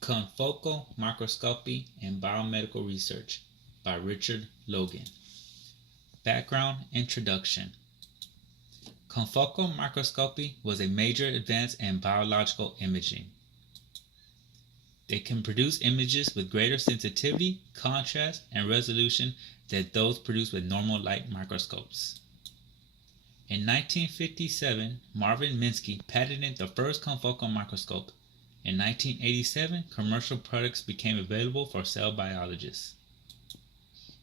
Confocal Microscopy and Biomedical Research by Richard Logan. Background Introduction. Confocal microscopy was a major advance in biological imaging. They can produce images with greater sensitivity, contrast, and resolution than those produced with normal light microscopes. In 1957, Marvin Minsky patented the first confocal microscope. In 1987, commercial products became available for cell biologists.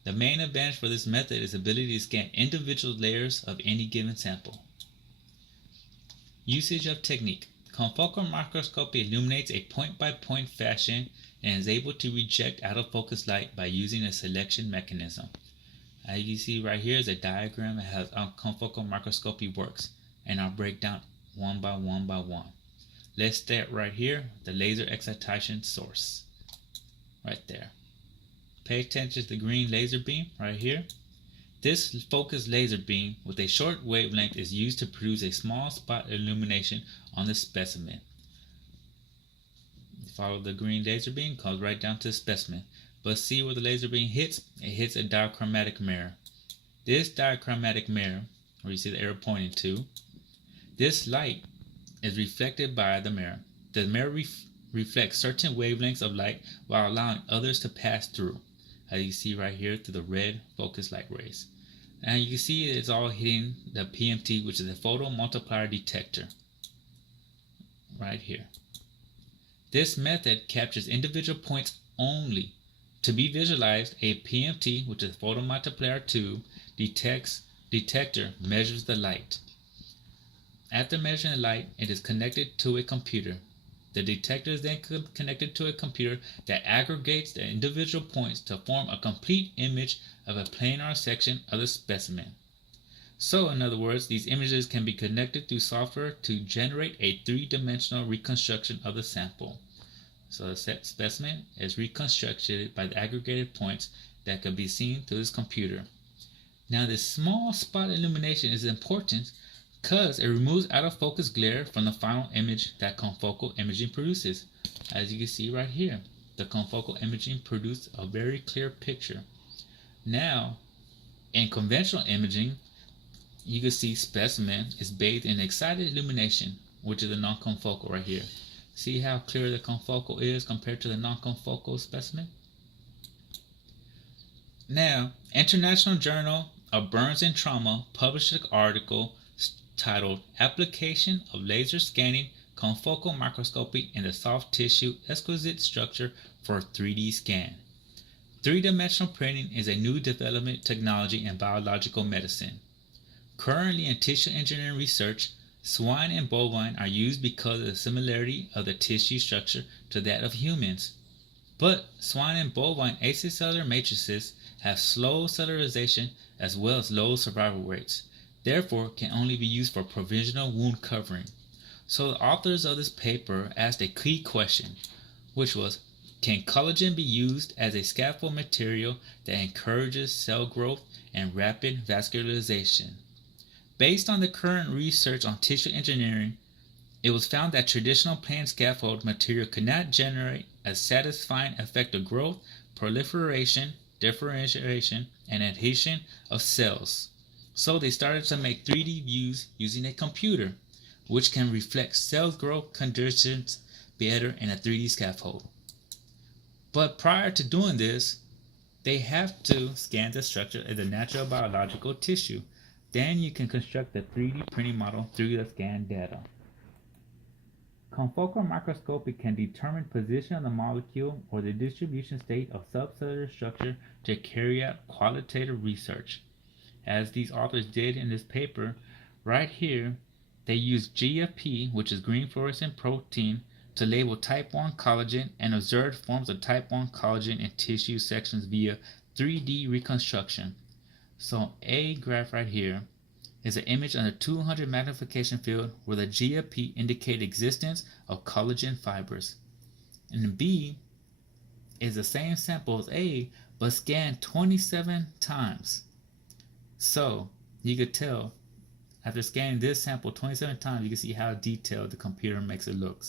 The main advantage for this method is the ability to scan individual layers of any given sample. Usage of technique. Confocal microscopy illuminates a point-by-point fashion and is able to reject out-of-focus light by using a selection mechanism. As you see right here is a diagram that has how confocal microscopy works, and I'll break down one by one. Let's start right here, the laser excitation source. Right there. Pay attention to the green laser beam right here. This focused laser beam with a short wavelength is used to produce a small spot illumination on the specimen. Follow the green laser beam, goes right down to the specimen. But see where the laser beam hits? It hits a dichromatic mirror. This dichromatic mirror, where you see the arrow pointing to, this light is reflected by the mirror. The mirror reflects certain wavelengths of light while allowing others to pass through, as you see right here through the red focused light rays. And you can see it's all hitting the PMT, which is a photomultiplier detector, right here. This method captures individual points only. To be visualized, a PMT, which is a photomultiplier tube, detector measures the light. After measuring the light, it is connected to a computer. The detector is then connected to a computer that aggregates the individual points to form a complete image of a planar section of the specimen. So, in other words, these images can be connected through software to generate a three-dimensional reconstruction of the sample. So the specimen is reconstructed by the aggregated points that can be seen through this computer. Now, this small spot illumination is important because it removes out-of-focus glare from the final image that confocal imaging produces. As you can see right here, the confocal imaging produced a very clear picture. Now, in conventional imaging, you can see specimen is bathed in excited illumination, which is a non-confocal right here. See how clear the confocal is compared to the non-confocal specimen? Now, International Journal of Burns and Trauma published an article titled Application of Laser Scanning Confocal Microscopy in the Soft Tissue Exquisite Structure for 3D Scan. Three-dimensional printing is a new development technology in biological medicine. Currently in tissue engineering research, swine and bovine are used because of the similarity of the tissue structure to that of humans. But swine and bovine acellular matrices have slow cellularization as well as low survival rates, therefore can only be used for provisional wound covering. So the authors of this paper asked a key question, which was, can collagen be used as a scaffold material that encourages cell growth and rapid vascularization? Based on the current research on tissue engineering, it was found that traditional plain scaffold material could not generate a satisfying effect of growth, proliferation, differentiation, and adhesion of cells. So they started to make 3D views using a computer, which can reflect cell growth conditions better in a 3D scaffold. But prior to doing this, they have to scan the structure of the natural biological tissue. Then you can construct the 3D printing model through the scanned data. Confocal microscopy can determine position of the molecule or the distribution state of subcellular structure to carry out qualitative research. As these authors did in this paper, right here, they used GFP, which is green fluorescent protein, to label type 1 collagen and observed forms of type 1 collagen in tissue sections via 3D reconstruction. So A graph right here is an image under 200 magnification field where the GFP indicates existence of collagen fibers. And B is the same sample as A but scanned 27 times. So you could tell after scanning this sample 27 times, you can see how detailed the computer makes it look.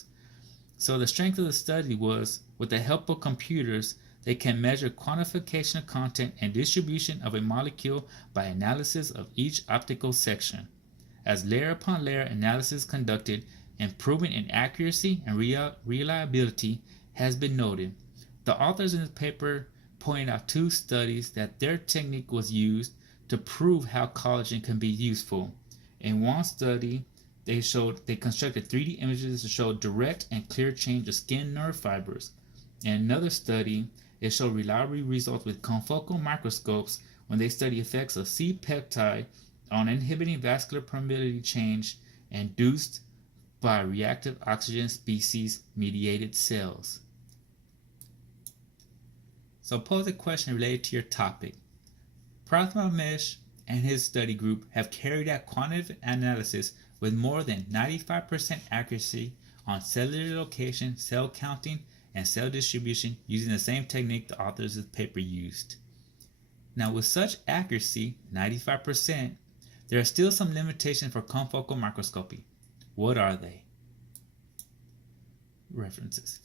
So the strength of the study was, with the help of computers, they can measure quantification of content and distribution of a molecule by analysis of each optical section. As layer upon layer analysis conducted, improvement in accuracy and reliability has been noted. The authors in this paper pointed out two studies that their technique was used to prove how collagen can be useful. In one study, they constructed 3D images to show direct and clear change of skin nerve fibers. In another study, it showed reliable results with confocal microscopes when they study effects of C-peptide on inhibiting vascular permeability change induced by reactive oxygen species mediated cells. So pose a question related to your topic. Prathamesh and his study group have carried out quantitative analysis with more than 95% accuracy on cellular location, cell counting, and cell distribution using the same technique the authors of the paper used. Now, with such accuracy, 95%, there are still some limitations for confocal microscopy. What are they? References.